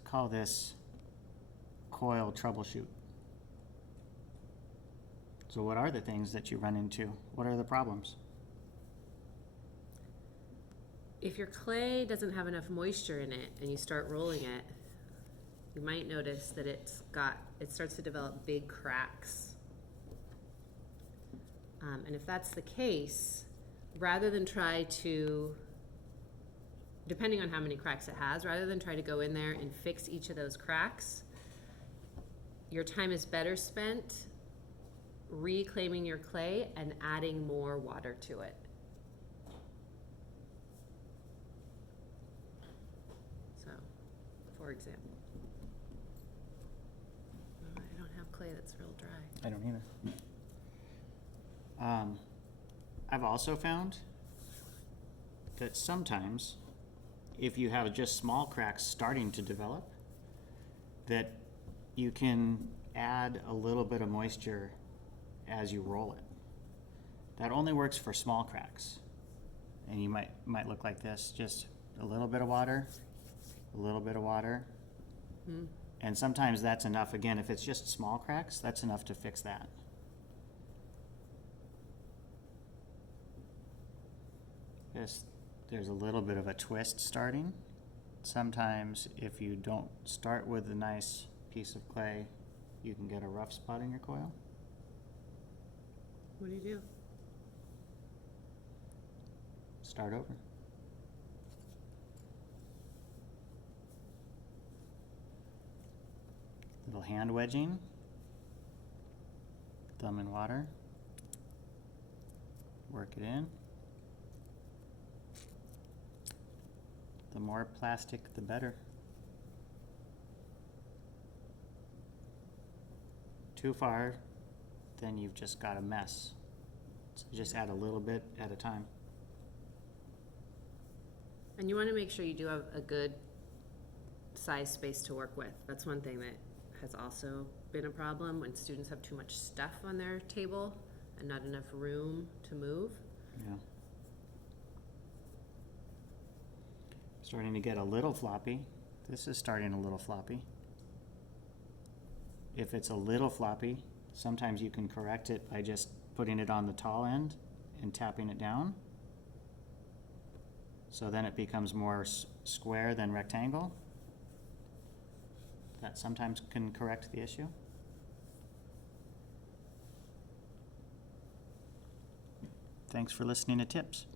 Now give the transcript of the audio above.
Let's call this Coil troubleshoot. So what are the things that you run into? What are the problems? If your clay doesn't have enough moisture in it and you start rolling it, you might notice that it starts to develop big cracks. And if that's the case, rather than try to, depending on how many cracks it has, rather than try to go in there and fix each of those cracks, your time is better spent reclaiming your clay and adding more water to it. So, for example, I don't have clay that's real dry. I don't either. I've also found that sometimes if you have just small cracks starting to develop, that you can add a little bit of moisture as you roll it. That only works for small cracks. And you might look like this, just a little bit of water, a little bit of water. And sometimes that's enough. Again, if it's just small cracks, that's enough to fix that. There's a little bit of a twist starting. Sometimes if you don't start with a nice piece of clay, you can get a rough spot in your coil. What do you do? Start over. Little hand wedging, thumb in water, work it in. The more plastic, the better. Too far, then you've just got a mess. So just add a little bit at a time. And you want to make sure you do have a good size space to work with. That's one thing that has also been a problem when students have too much stuff on their table and not enough room to move. Yeah. Starting to get a little floppy. This is starting a little floppy. If it's a little floppy, sometimes you can correct it by just putting it on the tall end and tapping it down. So then it becomes more square than rectangle. That sometimes can correct the issue. Thanks for listening to Tips.